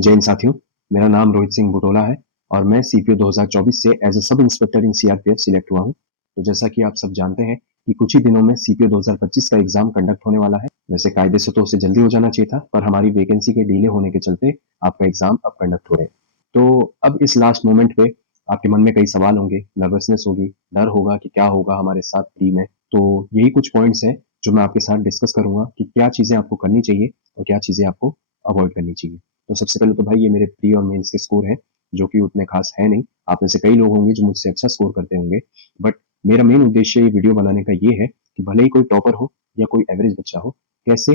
जय हिंद साथियों, मेरा नाम रोहित सिंह बुटोला है और मैं सीपीओ 2024 से as a sub inspector in CRPF select हुआ हूं। तो जैसा कि आप सब जानते हैं कि कुछ ही दिनों में सीपीओ 2025 का एग्जाम कंडक्ट होने वाला है। वैसे कायदे से तो उसे जल्दी हो जाना चाहिए था, पर हमारी वैकेंसी के डिले होने के चलते आपका एग्जाम अब कंडक्ट हो रहे हैं। तो अब इस लास्ट मोमेंट पे आपके मन में कई सवाल होंगे, नर्वसनेस होगी, डर होगा कि क्या होगा हमारे साथ प्री में। तो यही कुछ पॉइंट्स हैं जो मैं आपके साथ डिस्कस करूंगा कि क्या चीजें आपको करनी चाहिए और क्या चीजें आपको अवॉइड करनी चाहिए। तो सबसे पहले तो भाई ये मेरे प्री और मेंस के स्कोर हैं, जो कि उतने खास है नहीं। आप में से कई लोग होंगे जो मुझसे अच्छा स्कोर करते होंगे, बट मेरा मेन उद्देश्य ये वीडियो बनाने का ये है कि भले ही कोई टॉपर हो या कोई एवरेज बच्चा हो, कैसे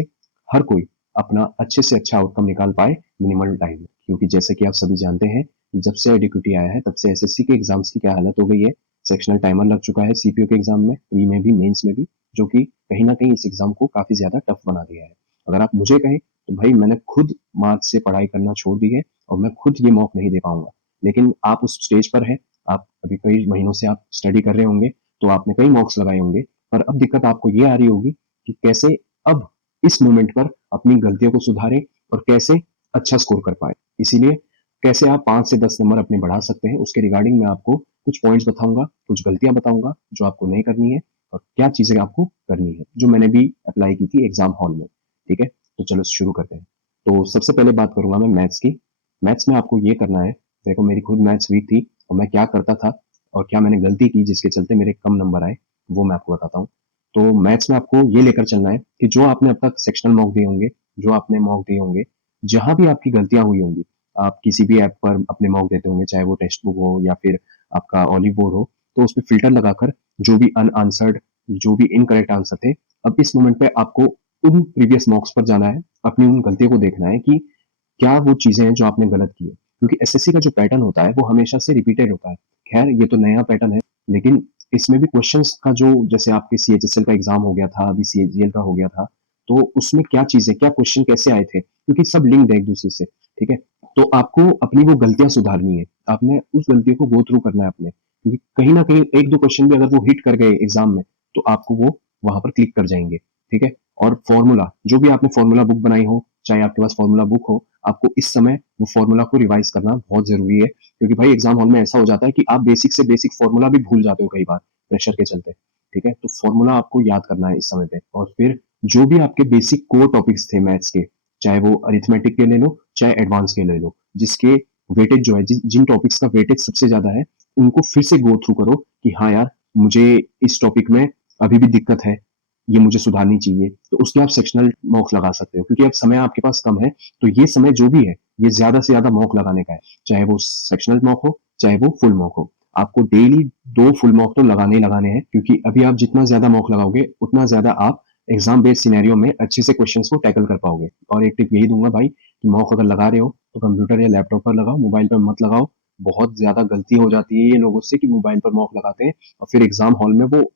हर कोई अपना अच्छे से अच्छा आउटकम निकाल पाए मिनिमल टाइम में। क्योंकि जैसे कि आप सभी जानते हैं कि जब से एडिक्यूटी आया है तब से एसएससी के एग्जाम्स की क्या हालत हो गई है। सेक्शनल टाइमर लग चुका है सीपीओ के एग्जाम में, प्री में भी मेंस में भी, जो कि कहीं ना कहीं इस एग्जाम को काफी ज्यादा टफ बना दिया है। अगर आप मुझे कहें तो भाई मैंने खुद मार्च से पढ़ाई करना छोड़ दी है और मैं खुद ये मौका नहीं दे पाऊंगा। लेकिन आप उस स्टेज पर हैं, आप अभी कई महीनों से आप स्टडी कर रहे होंगे, तो आपने कई मॉक्स लगाए होंगे। पर अब दिक्कत आपको ये आ रही होगी कि कैसे अब इस मोमेंट पर अपनी गलतियों को सुधारें और कैसे अच्छा स्कोर कर पाए। इसीलिए कैसे आप 5 से 10 नंबर अपने बढ़ा सकते हैं, उसके रिगार्डिंग मैं आपको कुछ पॉइंट्स बताऊंगा, कुछ गलतियां बताऊंगा जो आपको नहीं करनी है और क्या चीजें आपको करनी है, जो मैंने भी अप्लाई की थी एग्जाम हॉल में। ठीक है, तो चलो शुरू करते हैं। तो सबसे पहले बात करूंगा मैं मैथ्स की। मैथ्स में आपको ये करना है, देखो मेरी खुद मैथ्स वीक थी और मैं क्या करता था और क्या मैंने गलती की जिसके चलते मेरे कम नंबर आए, वो मैं आपको बताता हूँ। तो मैथ्स में आपको ये लेकर चलना है कि जो आपने अब तक सेक्शनल मॉक दिए होंगे, जो आपने मॉक दिए होंगे, जहां भी आपकी गलतियां हुई होंगी, आप किसी भी ऐप पर अपने मॉक देते होंगे, चाहे वो टेक्स्ट बुक हो या फिर आपका ऑलिव बोर्ड हो, तो उस पर फिल्टर लगाकर जो भी अनआंसर्ड, जो भी इनकरेक्ट आंसर थे, अब इस मोमेंट पे आपको उन प्रीवियस मॉक्स पर जाना है, अपनी उन गलतियों को देखना है कि क्या वो चीजें हैं जो आपने गलत की है। क्योंकि एसएससी का जो पैटर्न होता है वो हमेशा से रिपीटेड होता है। खैर ये तो नया पैटर्न है, लेकिन इसमें भी क्वेश्चंस का जो, जैसे आपके सीएचएसएल का एग्जाम हो गया था, अभी सीएजीएल का हो गया था, तो उसमें क्या चीजें, क्या क्वेश्चन कैसे आए थे, क्योंकि सब लिंक्ड है एक दूसरे से। ठीक है, तो आपको अपनी वो गलतियां सुधारनी है, आपने उस गलतियों को गो थ्रू करना है अपने, क्योंकि कहीं ना कहीं एक दो क्वेश्चन भी अगर वो हिट कर गए एग्जाम में, तो आपको वो वहां पर क्लिक कर जाएंगे। ठीक है, और फॉर्मूला, जो भी आपने फॉर्मूला बुक बनाई हो, चाहे आपके पास फॉर्मूला बुक हो, आपको इस समय वो फॉर्मूला को रिवाइज करना बहुत जरूरी है। क्योंकि भाई एग्जाम हॉल में ऐसा हो जाता है कि आप बेसिक से बेसिक फॉर्मूला भी भूल जाते हो कई बार प्रेशर के चलते। ठीक है, तो फॉर्मूला आपको याद करना है इस समय पे। और फिर जो भी आपके बेसिक कोर टॉपिक्स थे मैथ्स के, चाहे वो अरिथमेटिक के ले लो चाहे एडवांस के ले लो, जिसके वेटेज जो है, जिन टॉपिक्स का वेटेज सबसे ज्यादा है, उनको फिर से गो थ्रू करो कि हाँ यार, मुझे इस टॉपिक में अभी भी दिक्कत है, ये मुझे सुधारनी चाहिए। तो उसके आप सेक्शनल मॉक लगा सकते हो, क्योंकि अब समय आपके पास कम है। तो ये समय जो भी है, ये ज्यादा से ज्यादा मॉक लगाने का है, चाहे वो सेक्शनल मॉक हो चाहे वो फुल मॉक हो। आपको डेली 2 फुल मॉक तो लगाने ही लगाने हैं, क्योंकि अभी आप जितना ज्यादा मॉक लगाओगे उतना ज्यादा आप एग्जाम बेस्ड सिनेरियो में अच्छे से क्वेश्चंस को टैकल कर पाओगे। और एक टिप यही दूंगा भाई कि मॉक अगर लगा रहे हो तो कंप्यूटर या लैपटॉप पर लगाओ, मोबाइल पर मत लगाओ। बहुत ज्यादा गलती हो जाती है ये लोगों से कि मोबाइल पर मॉक लगाते हैं और फिर एग्जाम हॉल में वो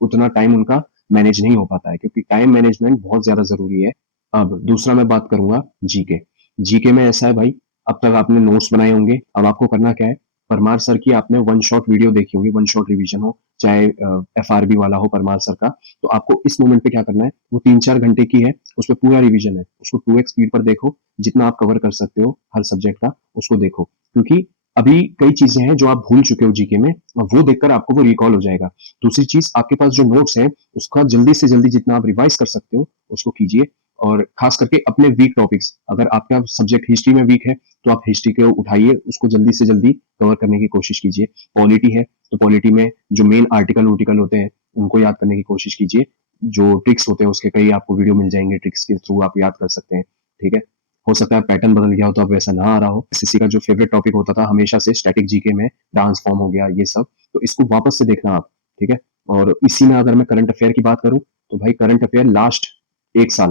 उतना टाइम उनका मैनेज नहीं हो पाता है, क्योंकि टाइम मैनेजमेंट बहुत ज्यादा जरूरी है। अब दूसरा मैं बात करूंगा जीके। जीके में ऐसा है भाई, अब तक आपने नोट्स बनाए होंगे, अब आपको करना क्या है, परमार सर की आपने वन शॉट वीडियो देखी होगी, वन शॉट रिवीजन हो चाहे एफआरबी वाला हो परमार सर का। तो आपको इस मोमेंट पे क्या करना है, वो 3-4 घंटे की है, उसमें पूरा रिवीजन है, उसको 2x स्पीड पर देखो, जितना आप कवर कर सकते हो हर सब्जेक्ट का उसको देखो। क्योंकि अभी कई चीजें हैं जो आप भूल चुके हो जीके में, और वो देखकर आपको वो रिकॉल हो जाएगा। दूसरी चीज, आपके पास जो नोट्स है उसका जल्दी से जल्दी जितना आप रिवाइज कर सकते हो उसको कीजिए। और खास करके अपने वीक टॉपिक्स, अगर आपका सब्जेक्ट हिस्ट्री में वीक है तो आप हिस्ट्री को उठाइए, उसको जल्दी से जल्दी कवर करने की कोशिश कीजिए। पॉलिटी है तो पॉलिटी में जो मेन आर्टिकल उर्टिकल होते हैं उनको याद करने की कोशिश कीजिए। जो ट्रिक्स होते हैं उसके कई आपको वीडियो मिल जाएंगे, ट्रिक्स के थ्रू आप याद कर सकते हैं। ठीक है, हो सकता है पैटर्न बदल गया हो तो अब वैसा ना आ रहा हो। एसएससी का जो फेवरेट टॉपिक होता था हमेशा से स्टैटिक जीके में, डांस फॉर्म हो गया ये सब, तो इसको वापस से देखना आप। ठीक है, और इसी में अगर मैं करंट अफेयर की बात करूं तो भाई करंट अफेयर लास्ट 1 साल,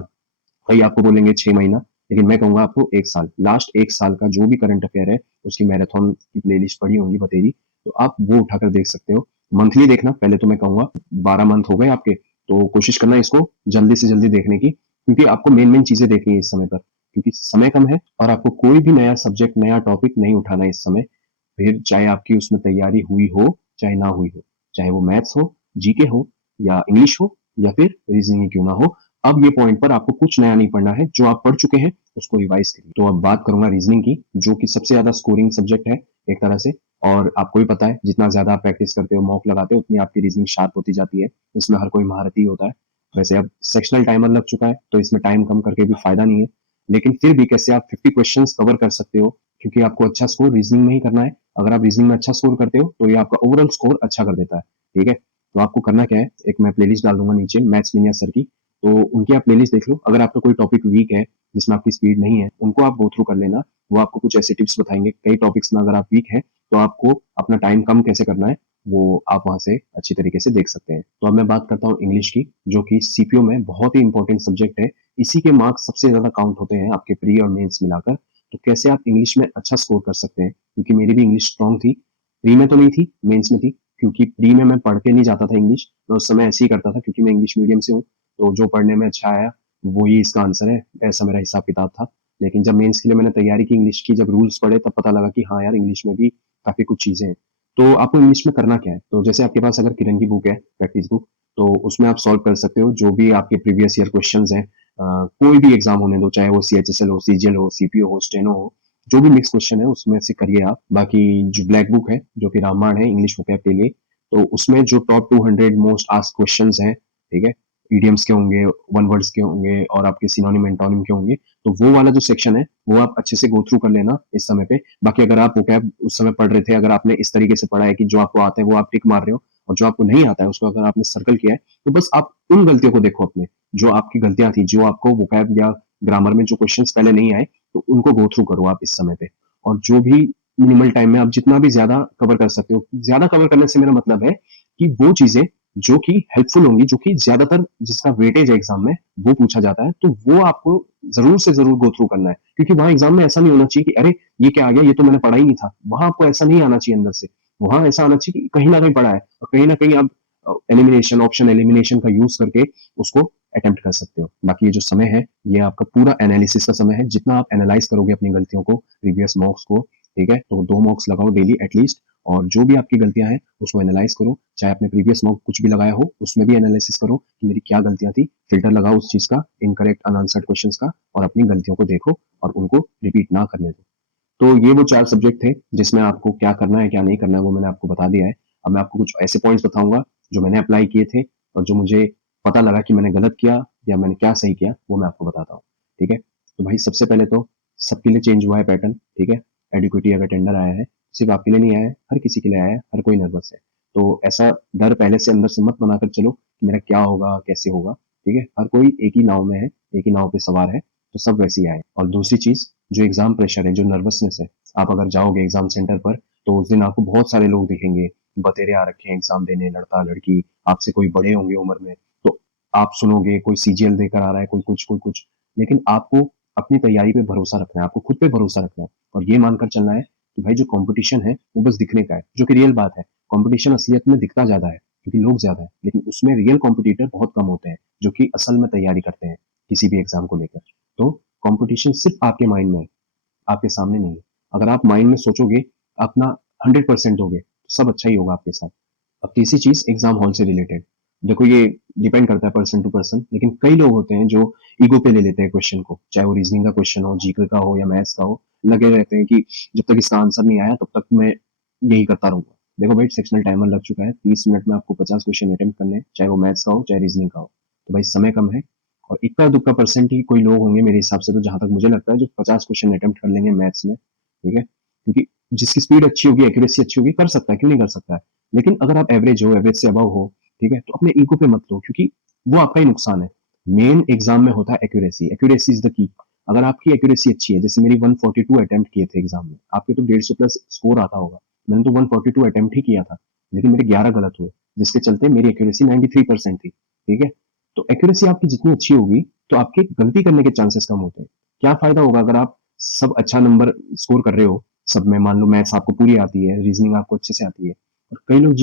भाई आपको बोलेंगे 6 महीना, लेकिन मैं कहूंगा आपको 1 साल, लास्ट 1 साल का जो भी करंट अफेयर है उसकी मैराथन की प्लेलिस्ट पड़ी होंगी बतेरी, तो आप वो उठाकर देख सकते हो। मंथली देखना पहले, तो मैं कहूंगा 12 मंथ हो गए आपके, तो कोशिश करना इसको जल्दी से जल्दी देखने की, क्योंकि आपको मेन मेन चीजें देखनी है इस समय पर, क्योंकि समय कम है और आपको कोई भी नया सब्जेक्ट नया टॉपिक नहीं उठाना है इस समय। फिर चाहे आपकी उसमें तैयारी हुई हो चाहे ना हुई हो, चाहे वो मैथ्स हो, जीके हो या इंग्लिश हो या फिर रीजनिंग ही क्यों ना हो, अब ये पॉइंट पर आपको कुछ नया नहीं पढ़ना है, जो आप पढ़ चुके हैं उसको रिवाइज करिए। तो अब बात करूंगा रीजनिंग की, जो कि सबसे ज्यादा स्कोरिंग सब्जेक्ट है एक तरह से। और आपको भी पता है, जितना ज्यादा आप प्रैक्टिस करते हो, मॉक लगाते हो, उतनी आपकी रीजनिंग शार्प होती जाती है। इसमें हर कोई महारथी होता है। वैसे अब सेक्शनल टाइमर लग चुका है, तो इसमें टाइम कम करके भी फायदा नहीं है। लेकिन फिर भी कैसे आप 50 क्वेश्चंस कवर कर सकते हो, क्योंकि आपको अच्छा स्कोर रीजनिंग में ही करना है। अगर आप रीजनिंग में अच्छा स्कोर करते हो, तो ये आपका ओवरऑल स्कोर अच्छा कर देता है। ठीक है, तो आपको करना क्या है, एक मैं प्लेलिस्ट डाल दूंगा नीचे, मैथ्स मिनिया सर की। तो उनकी आप प्लेलिस्ट देख लो। अगर आपका कोई टॉपिक वीक है, जिसमें आपकी स्पीड नहीं है, उनको आप गो थ्रू कर लेना। वो आपको कुछ ऐसे टिप्स बताएंगे। कई टॉपिक्स में अगर आप वीक है, तो आपको अपना टाइम कम कैसे करना है, वो आप वहां से अच्छी तरीके से देख सकते हैं। तो अब मैं बात करता हूँ इंग्लिश की, जो कि सीपीओ में बहुत ही इंपॉर्टेंट सब्जेक्ट है। इसी के मार्क्स सबसे ज्यादा काउंट होते हैं आपके प्री और मेंस मिलाकर। तो कैसे आप इंग्लिश में अच्छा स्कोर कर सकते हैं, क्योंकि मेरी भी इंग्लिश स्ट्रांग थी। प्री में तो नहीं थी, मेंस में थी। क्योंकि प्री में मैं पढ़ के नहीं जाता था इंग्लिश, मैं उस समय ऐसे ही करता था, क्योंकि मैं इंग्लिश मीडियम से हूँ। तो जो पढ़ने में अच्छा आया वो ही इसका आंसर है, ऐसा मेरा हिसाब किताब था। लेकिन जब मेंस के लिए मैंने तैयारी की इंग्लिश की, जब रूल्स पढ़े, तब पता लगा कि हाँ यार, इंग्लिश में भी काफी कुछ चीजें हैं। तो आपको इंग्लिश में करना क्या है, तो जैसे आपके पास अगर किरण की बुक है, प्रैक्टिस बुक, तो उसमें आप सॉल्व कर सकते हो जो भी आपके प्रीवियस ईयर क्वेश्चंस हैं। कोई भी एग्जाम होने दो, चाहे वो सीएचएसएल हो, सीजीएल हो, सीपीओ हो, स्टेनो हो, जो भी मिक्स क्वेश्चन है उसमें से करिए आप। बाकी जो ब्लैक बुक है, जो कि रामायण है इंग्लिश वोकैब के लिए, तो उसमें जो टॉप 200 मोस्ट आस्क्ड क्वेश्चंस हैं, ठीक है, ईडियम्स के होंगे, वन वर्ड्स के होंगे, और आपके सिनोनिम एंटोनिम के होंगे। तो वो वाला जो सेक्शन है, वो आप अच्छे से गो थ्रू कर लेना इस समय पे। बाकी अगर आप वोकैब उस समय पढ़ रहे थे, अगर आपने इस तरीके से पढ़ा है कि जो आपको आता है वो आप टिक मार रहे हो, और जो आपको नहीं आता है उसको अगर आपने सर्कल किया है, तो बस आप उन गलतियों को देखो अपने, जो आपकी गलतियां थी, जो आपको वोकैब या ग्रामर में जो क्वेश्चंस पहले नहीं आए, तो उनको गो थ्रू करो आप इस समय पे। और जो भी मिनिमल टाइम में आप जितना भी ज्यादा कवर कर सकते हो, ज्यादा कवर करने से मेरा मतलब है कि वो चीजें जो कि हेल्पफुल होंगी, जो कि ज्यादातर जिसका वेटेज है एग्जाम में, वो पूछा जाता है, तो वो आपको जरूर से जरूर गो थ्रू करना है। क्योंकि वहां एग्जाम में ऐसा नहीं होना चाहिए कि अरे ये क्या आ गया, ये तो मैंने पढ़ा ही नहीं था। वहां आपको ऐसा नहीं आना चाहिए अंदर से। वहां ऐसा आना चाहिए कि कहीं ना कहीं पढ़ा है, और कहीं ना कहीं आप एलिमिनेशन, ऑप्शन एलिमिनेशन का यूज करके उसको अटेम्प्ट कर सकते हो। बाकी ये जो समय है, ये आपका पूरा एनालिसिस का समय है। जितना आप एनालाइज करोगे अपनी गलतियों को, प्रीवियस मॉक्स को, ठीक है, तो 2 मॉक्स लगाओ डेली एटलीस्ट। और जो भी आपकी गलतियां हैं उसको एनालाइज करो। चाहे आपने प्रीवियस मॉक कुछ भी लगाया हो, उसमें भी एनालिसिस करो कि मेरी क्या गलतियां थी। फिल्टर लगाओ उस चीज का, इनकरेक्ट अनआंसर्ड क्वेश्चंस का, और अपनी गलतियों को देखो और उनको रिपीट ना करने दो। तो ये वो 4 सब्जेक्ट थे जिसमें आपको क्या करना है क्या नहीं करना है, वो मैंने आपको बता दिया है। अब मैं आपको कुछ ऐसे पॉइंट्स बताऊंगा जो मैंने अप्लाई किए थे, और जो मुझे पता लगा कि मैंने गलत किया या मैंने क्या सही किया, वो मैं आपको बताता हूँ। ठीक है, तो भाई सबसे पहले तो सबके लिए चेंज हुआ है पैटर्न। ठीक है, एडिक्विटी अगर टेंडर आया है, सिर्फ आपके लिए नहीं आया है, हर किसी के लिए आया है। हर कोई नर्वस है, तो ऐसा डर पहले से अंदर से मत बनाकर चलो कि मेरा क्या होगा, कैसे होगा। ठीक है, हर कोई एक ही नाव में है, एक ही नाव पे सवार है, तो सब वैसे ही आए। और दूसरी चीज, जो एग्जाम प्रेशर है, जो नर्वसनेस है, आप अगर जाओगे एग्जाम सेंटर पर, तो उस दिन आपको बहुत सारे लोग दिखेंगे, बतेरे आ रखे हैं एग्जाम देने, लड़का लड़की, आपसे कोई बड़े होंगे उम्र में। तो आप सुनोगे, कोई सीजीएल देकर आ रहा है, कोई कुछ। लेकिन आपको अपनी तैयारी पे भरोसा रखना है, आपको खुद पे भरोसा रखना है, और ये मानकर चलना है कि भाई जो कंपटीशन है वो बस दिखने का है, जो कि रियल बात है। कंपटीशन असलियत में दिखता ज्यादा है, क्योंकि लोग ज्यादा है, लेकिन उसमें रियल कॉम्पिटिटर बहुत कम होते हैं, जो कि असल में तैयारी करते हैं किसी भी एग्जाम को लेकर। तो कंपटीशन सिर्फ आपके माइंड में है, आपके सामने नहीं है। अगर आप माइंड में सोचोगे, अपना 100% दोगे, तो सब अच्छा ही होगा आपके साथ। अब तीसरी चीज, एग्जाम हॉल से रिलेटेड। देखो, ये डिपेंड करता है पर्सन टू पर्सन, लेकिन कई लोग होते हैं जो ईगो पे ले लेते हैं क्वेश्चन को, चाहे वो रीजनिंग का क्वेश्चन हो, जीके का हो, या मैथ्स का हो। लगे रहते हैं कि जब तक इसका आंसर नहीं आया तब तक मैं यही करता रहूंगा। देखो भाई, सेक्शनल टाइमर लग चुका है, 30 मिनट में आपको 50 क्वेश्चन अटेम्प्ट करने हैं, चाहे वो मैथ्स का हो चाहे रीजनिंग का हो। तो भाई समय कम है, और इक्का दुक्का परसेंट ही कोई लोग होंगे मेरे हिसाब से, तो जहां तक मुझे लगता है, जो 50 क्वेश्चन अटेम्प्ट कर लेंगे मैथ्स में। ठीक है, क्योंकि जिसकी स्पीड अच्छी होगी, एक्यूरेसी अच्छी होगी, कर सकता है, क्यों नहीं कर सकता है। लेकिन अगर आप एवरेज हो, एवरेज से अबव हो, ठीक है, तो अपने ईगो पे मत लो, क्योंकि वो आपका ही नुकसान है। मेन एग्जाम में होता है accuracy, accuracy is the key. अगर आपकी एक्यूरेसी अच्छी है, जैसे मेरी 142 अटेम्प्ट किए थे एग्जाम में, आपके तो 150 प्लस स्कोर आता होगा, मैंने तो 142 अटेम्प्ट ही किया था, लेकिन मेरे 11 गलत हुए, जिसके चलते मेरी एक्यूरेसी 93% थी। ठीक है, तो एक्यूरेसी आपकी जितनी अच्छी होगी, तो आपके गलती करने के चांसेस कम होते हैं। क्या फायदा होगा अगर आप सब अच्छा नंबर स्कोर कर रहे हो, सब में मान लो मैथ्स आपको पूरी आती है, रीजनिंग आपको अच्छे से आती है, और कई लोग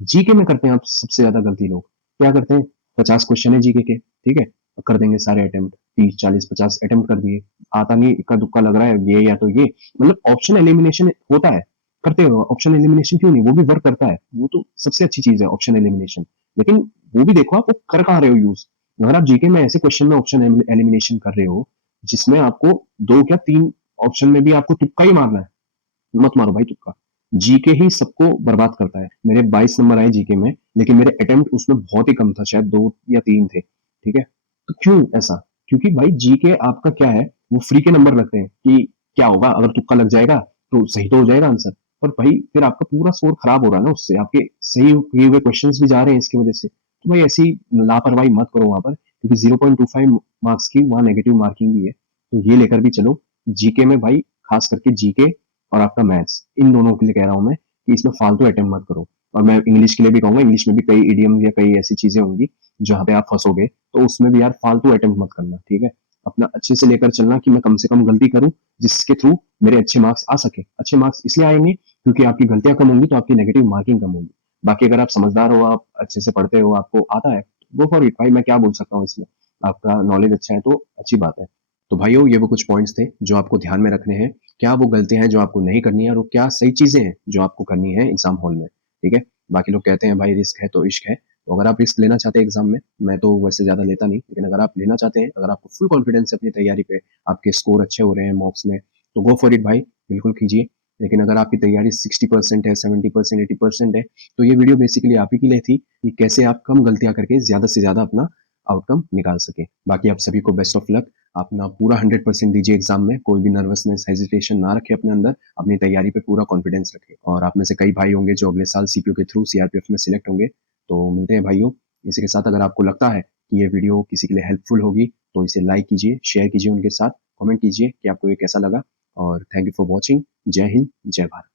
जीके में करते हैं आप सबसे ज्यादा गलती। लोग क्या करते हैं, 50 क्वेश्चन है जीके के, ठीक है, कर देंगे सारे अटेम्प्ट, 30 40 50 अटेम्प्ट कर दिए, आता नहीं, इक्का दुक्का लग रहा है, ये या तो ये, मतलब ऑप्शन एलिमिनेशन होता है, करते हो ऑप्शन एलिमिनेशन, क्यों नहीं, वो भी वर्क करता है, वो तो सबसे अच्छी चीज है ऑप्शन एलिमिनेशन। लेकिन वो भी देखो आप वो कर कहाँ रहे हो यूज। अगर आप जीके में ऐसे क्वेश्चन में ऑप्शन एलिमिनेशन कर रहे हो जिसमें आपको 2 क्या 3 ऑप्शन में भी आपको तुक्का ही मारना है, मत मारो भाई तुक्का। जीके ही सबको बर्बाद करता है। मेरे 22 नंबर आए जीके में, लेकिन मेरे अटेम्प्ट उसमें बहुत ही कम था, शायद 2 या 3 थे, ठीक है? तो क्यों ऐसा? क्योंकि भाई जीके आपका क्या है, वो फ्री के नंबर रखते हैं कि क्या होगा अगर तुक्का लग जाएगा तो सही तो हो जाएगा आंसर। पर भाई फिर आपका पूरा स्कोर खराब हो रहा है ना उससे, आपके सही किए हुए क्वेश्चंस भी जा रहे हैं इसकी वजह से। तो भाई ऐसी लापरवाही मत करो वहां पर, क्योंकि 0.25 मार्क्स की वहां नेगेटिव मार्किंग भी है। तो ये लेकर भी चलो। जीके में भाई, खास करके जीके और आपका मैथ्स, इन दोनों के लिए कह रहा हूं मैं कि इसमें फालतू अटेम्प्ट मत करो। और मैं इंग्लिश के लिए भी कहूंगा, इंग्लिश में भी कई इडियम या कई ऐसी चीजें होंगी जहां पे आप फंसोगे, तो उसमें भी यार फालतू अटेम्प्ट मत करना, ठीक है? अपना अच्छे से लेकर चलना कि मैं कम से कम गलती करूं जिसके थ्रू मेरे अच्छे मार्क्स आ सके। अच्छे मार्क्स इसलिए आएंगे क्योंकि आपकी गलतियां कम होंगी तो आपकी नेगेटिव मार्किंग कम होगी। बाकी अगर आप समझदार हो, आप अच्छे से पढ़ते हो, आपको आता है, गो फॉर इट भाई, मैं क्या बोल सकता हूँ इसमें। आपका नॉलेज अच्छा है तो अच्छी बात है। तो भाइयों, ये वो कुछ पॉइंट्स थे जो आपको ध्यान में रखने हैं। क्या वो गलतियां हैं जो आपको नहीं करनी है, और वो क्या सही चीजें हैं जो आपको करनी है एग्जाम हॉल में, ठीक है? बाकी लोग कहते हैं भाई रिस्क है तो इश्क है। तो अगर आप रिस्क लेना चाहते हैं एग्जाम में, मैं तो वैसे ज्यादा लेता नहीं, लेकिन अगर आप लेना चाहते हैं, अगर आपको फुल कॉन्फिडेंस है अपनी तैयारी पे, आपके स्कोर अच्छे हो रहे हैं मॉक्स में, तो गो फॉर इट भाई, बिल्कुल कीजिए। लेकिन अगर आपकी तैयारी 60% है, 70%, 80% है, तो ये वीडियो बेसिकली आप ही के लिए थी कि कैसे आप कम गलतियां करके ज्यादा से ज्यादा अपना आउटकम निकाल सके। बाकी आप सभी को बेस्ट ऑफ लक। अपना पूरा 100% दीजिए एग्जाम में, कोई भी नर्वसनेस हेजिटेशन ना रखे अपने अंदर, अपनी तैयारी पे पूरा कॉन्फिडेंस रखे। और आप में से कई भाई होंगे जो अगले साल सीपीओ के थ्रू सीआरपीएफ में सिलेक्ट होंगे। तो मिलते हैं भाइयों। इसी के साथ अगर आपको लगता है कि ये वीडियो किसी के लिए हेल्पफुल होगी, तो इसे लाइक कीजिए, शेयर कीजिए उनके साथ, कमेंट कीजिए कि आपको ये कैसा लगा। और थैंक यू फॉर वॉचिंग। जय हिंद, जय भारत।